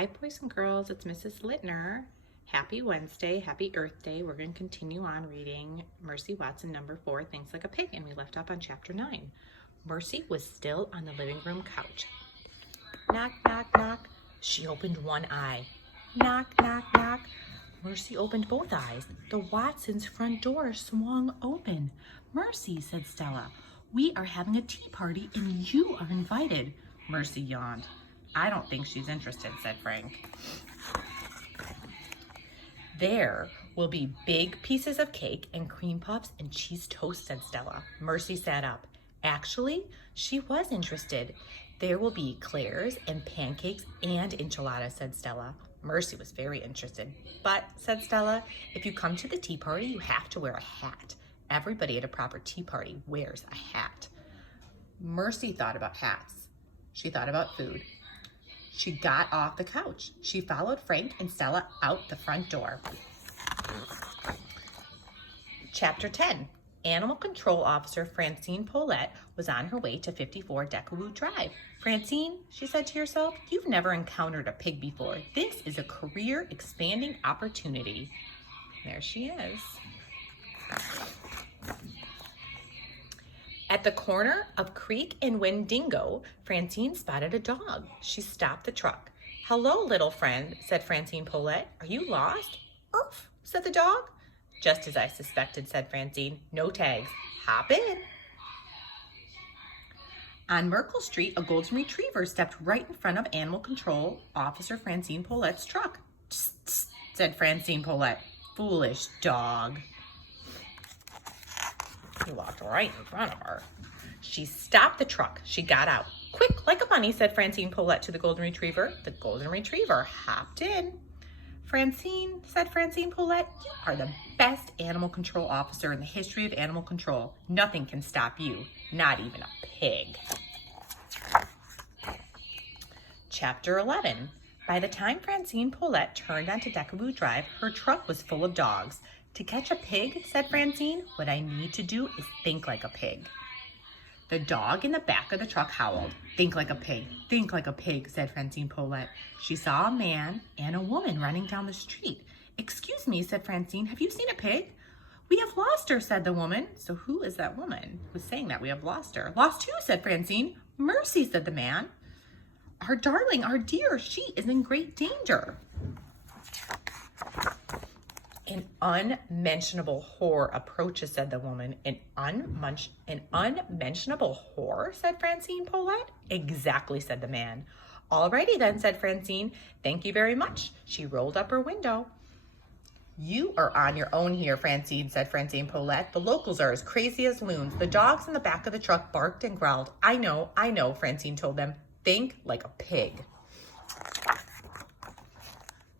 Hi, boys and girls. It's Mrs. Littner. Happy Wednesday. Happy Earth Day. We're going to continue on reading Mercy Watson, number 4, Thinks Like a Pig, and we left off on chapter 9. Mercy was still on the living room couch. Knock, knock, knock. She opened one eye. Knock, knock, knock. Mercy opened both eyes. The Watsons' front door swung open. Mercy, said Stella, we are having a tea party and you are invited. Mercy yawned. I don't think she's interested, said Frank. There will be big pieces of cake and cream puffs and cheese toast, said Stella. Mercy sat up. Actually, she was interested. There will be eclairs and pancakes and enchiladas, said Stella. Mercy was very interested. But, said Stella, if you come to the tea party, you have to wear a hat. Everybody at a proper tea party wears a hat. Mercy thought about hats. She thought about food. She got off the couch. She followed Frank and Stella out the front door. Chapter 10. Animal Control Officer Francine Paulette was on her way to 54 Decawoo Drive. Francine, she said to herself, you've never encountered a pig before. This is a career-expanding opportunity. There she is. At the corner of Creek and Wendigo, Francine spotted a dog. She stopped the truck. Hello, little friend, said Francine Paulette. Are you lost? Oof, said the dog. Just as I suspected, said Francine. No tags. Hop in. On Merkle Street, a golden retriever stepped right in front of Animal Control Officer Francine Paulette's truck. Tss, tss, said Francine Paulette. Foolish dog. He walked right in front of her. She stopped the truck. She got out. Quick, like a bunny, said Francine Paulette to the golden retriever. The golden retriever hopped in. Francine, said Francine Paulette, you are the best animal control officer in the history of animal control. Nothing can stop you, not even a pig. Chapter 11. By the time Francine Paulette turned onto Decawoo Drive, her truck was full of dogs. To catch a pig, said Francine, what I need to do is think like a pig. The dog in the back of the truck howled. Think like a pig, think like a pig, said Francine Paulette. She saw a man and a woman running down the street. Excuse me, said Francine, have you seen a pig? We have lost her, said the woman. So who is that woman who's saying that we have lost her? Lost who, said Francine. Mercy, said the man. Our darling, our dear, she is in great danger. An unmentionable whore approaches, said the woman. An unmentionable whore, said Francine Paulette. Exactly, said the man. Alrighty then, said Francine. Thank you very much. She rolled up her window. You are on your own here, Francine, said Francine Paulette. The locals are as crazy as loons. The dogs in the back of the truck barked and growled. I know, Francine told them. Think like a pig.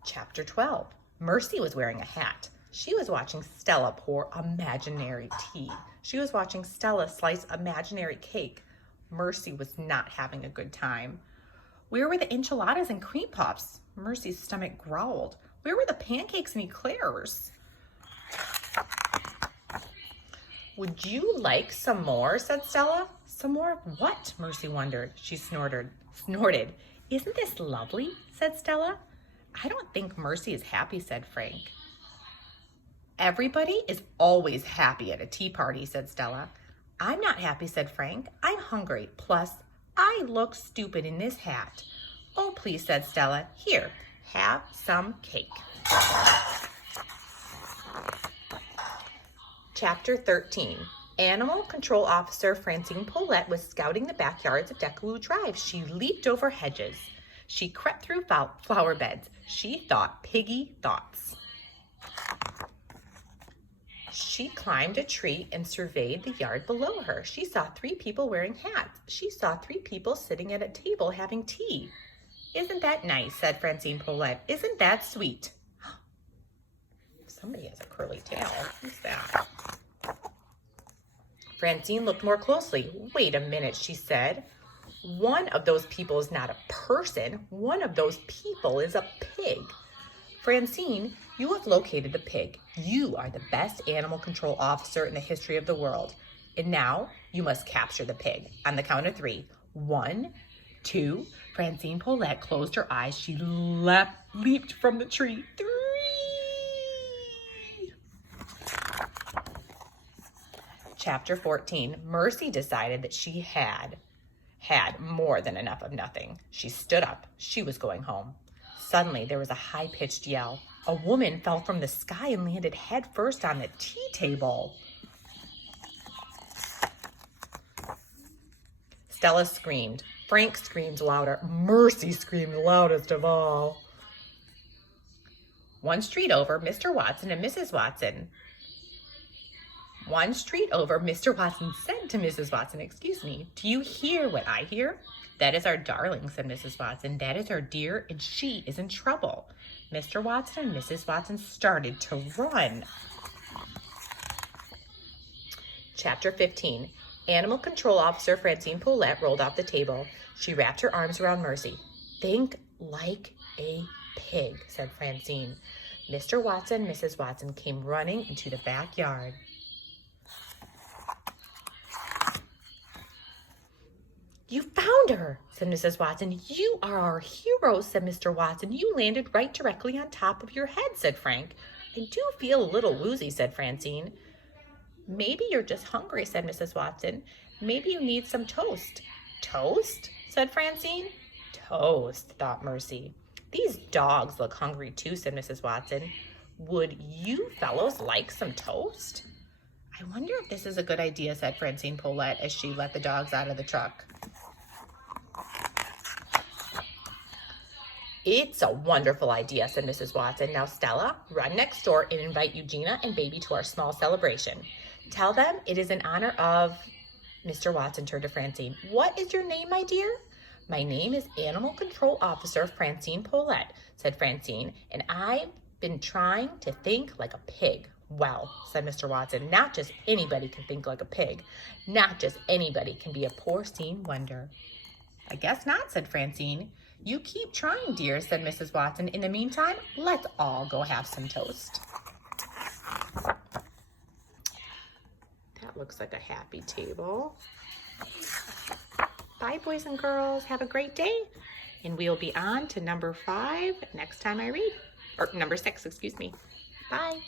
Chapter 12. Mercy was wearing a hat. She was watching Stella pour imaginary tea. She was watching Stella slice imaginary cake. Mercy was not having a good time. Where were the enchiladas and cream puffs? Mercy's stomach growled. Where were the pancakes and eclairs? Would you like some more, said Stella. Some more of what? Mercy wondered. She snorted. Isn't this lovely, said Stella. I don't think Mercy is happy, said Frank. Everybody is always happy at a tea party, said Stella. I'm not happy, said Frank. I'm hungry. Plus, I look stupid in this hat. Oh, please, said Stella. Here, have some cake. Chapter 13. Animal Control Officer Francine Paulette was scouting the backyards of Decawoo Drive. She leaped over hedges. She crept through flower beds. She thought piggy thoughts. She climbed a tree and surveyed the yard below her. She saw 3 people wearing hats. She saw 3 people sitting at a table having tea. Isn't that nice, said Francine Paulette. Isn't that sweet? Somebody has a curly tail. Who's that? Francine looked more closely. Wait a minute, she said. One of those people is not a person. One of those people is a pig. Francine, you have located the pig. You are the best animal control officer in the history of the world. And now you must capture the pig. On the count of 3. 1, 2. Francine Paulette closed her eyes. She leaped from the tree. 3. Chapter 14. Mercy decided that she had more than enough of nothing. She stood up. She was going home. Suddenly, there was a high-pitched yell. A woman fell from the sky and landed head first on the tea table. Stella screamed. Frank screamed louder. Mercy screamed loudest of all. One street over, Mr. Watson said to Mrs. Watson, excuse me, do you hear what I hear? That is our darling, said Mrs. Watson. That is our dear, and she is in trouble. Mr. Watson and Mrs. Watson started to run. Chapter 15. Animal Control Officer Francine Paulette rolled off the table. She wrapped her arms around Mercy. Think like a pig, said Francine. Mr. Watson and Mrs. Watson came running into the backyard. You found her, said Mrs. Watson. You are our hero, said Mr. Watson. You landed right directly on top of your head, said Frank. I do feel a little woozy, said Francine. Maybe you're just hungry, said Mrs. Watson. Maybe you need some toast. Toast? Said Francine. Toast, thought Mercy. These dogs look hungry too, said Mrs. Watson. Would you fellows like some toast? I wonder if this is a good idea, said Francine Paulette as she let the dogs out of the truck. It's a wonderful idea, said Mrs. Watson. Now, Stella, run next door and invite Eugenia and Baby to our small celebration. Tell them it is in honor of... Mr. Watson turned to Francine. What is your name, my dear? My name is Animal Control Officer Francine Paulette, said Francine, and I've been trying to think like a pig. Well, said Mr. Watson, not just anybody can think like a pig. Not just anybody can be a porcine wonder. I guess not, said Francine. You keep trying, dear, said Mrs. Watson. In the meantime, let's all go have some toast. That looks like a happy table. Bye, boys and girls. Have a great day. And we'll be on to number 5 next time I read. Or number 6, excuse me. Bye.